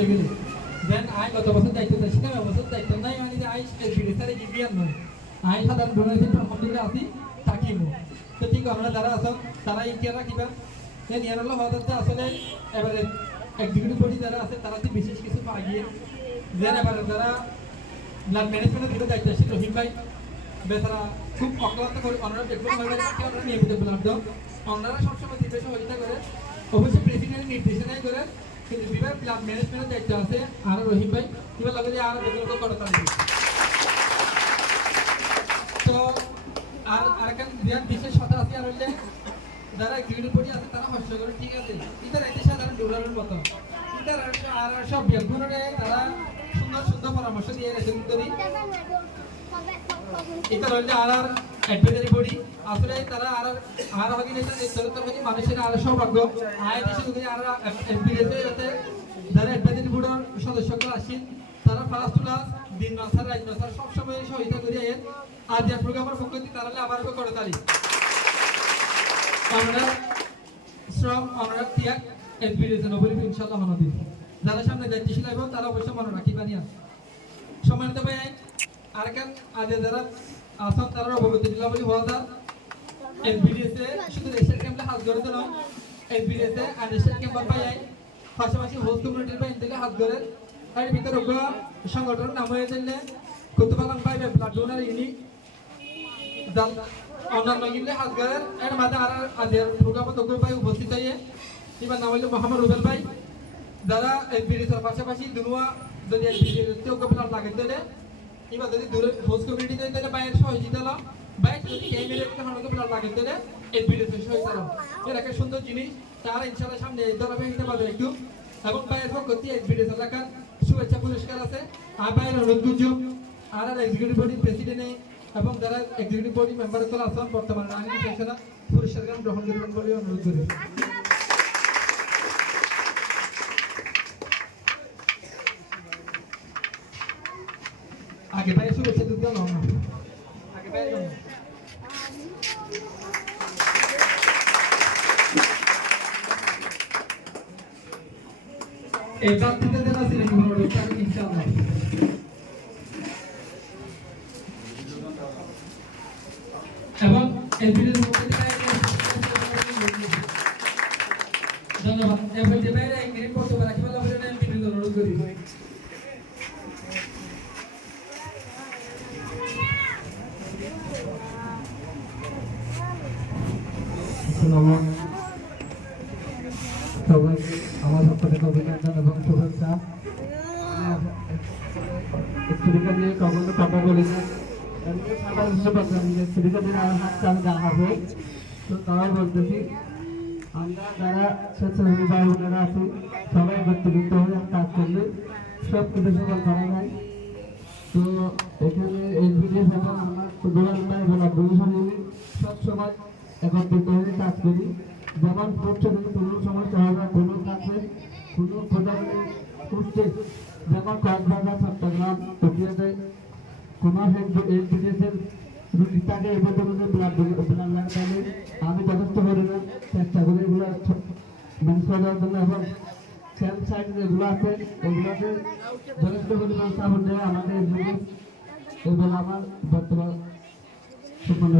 গেলে then I গত বছর দায়িত্ব ছিলাম এবছর দায়িত্ব নাই মানে যে আই বিড়িসারে গিবিয়ান নয় আই সাধারণ ডোনেশন আলহামদুলিল্লাহ আছি থাকিমো তো ঠিক আপনারা যারা আছেন তারা ইতিহাস রাখিবা নিয়ার হলো হওয়াতে আসলে এবারে এক্সিকিউটিভ বডি যারা আছে তারা বিশেষ কিছু পাগিয়ে দেন এবারে যারা ব্লাড ম্যানেজমেন্টের দিকে দায়িত্বশীল রহিম ভাই বেচারা খুব অক্লান্ত করে ওনারা দেখবেন ওনারা নিয়মিত ব্লাড দাও ওনারা সবসময় দিবে সহযোগিতা করে অবশ্যই প্রেসিডেন্টের নির্দেশনাই করে কিন্তু বিভাগ ব্লাড ম্যানেজমেন্টের দায়িত্ব আছে আর রহিম ভাই এবার লাগে যে আর বেগুলো করে তার তো আর আরেকটা বিরাট বিশেষ কথা আছে আর হইলে যারা এক্সিকিউটিভ বডি আছে তারা হস্ত করে ঠিক আছে ইতার একটা সাধারণ ডোনারের মতো ইতার আর সব বিজ্ঞানীরা তারা সুন্দর সুন্দর পরামর্শ দিয়ে রেখেছেন করি এটা হইলে আর অ্যাডভাইজারি বডি আসলে তারা আর হগিনে তরতরি মানুষের আর সৌভাগ্য আয় দেশে যদি আর এমপিএতে হতে যারা অ্যাডভাইজারি বডির সদস্যরা আসেন তারা ফার্স্ট ক্লাস দিন মাসার রাত মাসার সব সময় সহায়তা করি আজ এই প্রোগ্রামের পক্ষ থেকে তারা আবার করে তারি আমরা শ্রম আমরা ত্যাগ এমপিএতে নবলি ইনশাআল্লাহ হনবি যারা সামনে দায়িত্বশীল এবং তারা অবশ্যই মনে রাখিবা নিয়া সম্মানিত ভাই আরেকটা আজ যারা আসন তারা অবগত দিলা বলি হওয়া এলবিডিএসে শুধু রেশন ক্যাম্পে হাত ধরে নয় এলবিডিএসে আর রেশন ক্যাম্প পাই পাশাপাশি হোস্ট কমিউনিটির পাই দিলে হাত ধরে আর ভিতরে সংগঠনের নাম হয়ে দিলে কুতুবাগান পাইবে ব্লাড ডোনার ইউনিট দল অন্যান্য গিলে হাত ধরে এর মাঝে আর আজের প্রোগ্রামে তখন পাই উপস্থিত হয়ে এবার নাম হইল মোহাম্মদ রুবেল ভাই যারা এলবিডিএসের পাশাপাশি দুনুয়া যদি এলবিডিএসে ব্লাড লাগে দিলে এবার যদি দূরে হোস্ট কমিউনিটিতে দিলে বাইরের সহযোগিতা হলো বাইরে যদি ক্যামেরার মধ্যে আমাকে ব্লাড লাগে দিলে এই ভিডিওতে সহযোগিতা হলো এটা একটা সুন্দর জিনিস তার ইনশাআল্লাহ সামনে এই ধরনের হিসেবে পাবেন একটু এবং বাইরের পক্ষ থেকে এই ভিডিও এলাকার শুভেচ্ছা পুরস্কার আছে আর বাইরের অনুরোধ করছি আর এক্সিকিউটিভ বডি প্রেসিডেন্ট এবং যারা এক্সিকিউটিভ বডি মেম্বার তোলা আছেন বর্তমানে রানিং সেশনে পুরস্কার গ্রহণ করবেন বলে অনুরোধ করি আগে বাইরে শুভেচ্ছা দিতে হলো আগে বাইরে এই প্রার্থীদের দেন আছে ইনশাআল্লাহ এবং এই ভিডিওর মধ্যে ধন্যবাদ এবার যে বাইরে এক মিনিট বক্তব্য রাখি বলা বলে আমি ভিডিও অনুরোধ করি সবাই আমার পক্ষ থেকে অভিনন্দন এবং শুভেচ্ছা স্ত্রীকে নিয়ে কখনো কথা বলি না স্ত্রীকে দিন আমার হাতটা আমি জানাবো তো তারাও বলতেছি আমরা যারা স্বেচ্ছাসেবী ভাই বোনেরা আছি সবাই ব্যক্তিগত হয়ে কাজ করলে সব কিছু সফল করা যায় তো এখানে এলবিডিএস এবং আমার দুলাল ভাই এবং আব্দুল সব সময় একত্রিত হয়ে কাজ করি যেমন প্রচলিত কোনো সমস্যা হবে কোনো কাছে কোনো প্রধানের উঠতে যেমন কক্সবাজার চট্টগ্রাম প্রক্রিয়াতে কোনো এলবিডিএসের রুগীটাকে এবার ব্লাড লাগাতে আমি যথেষ্ট করি না চেষ্টা করি এগুলো মানুষ করার জন্য এবং ক্যাম্প সাইট যেগুলো আছে এগুলোতে যথেষ্ট পরিমাণ সাপোর্ট দেয় আমাদের এগুলো আমার বর্তমান সুপন্ন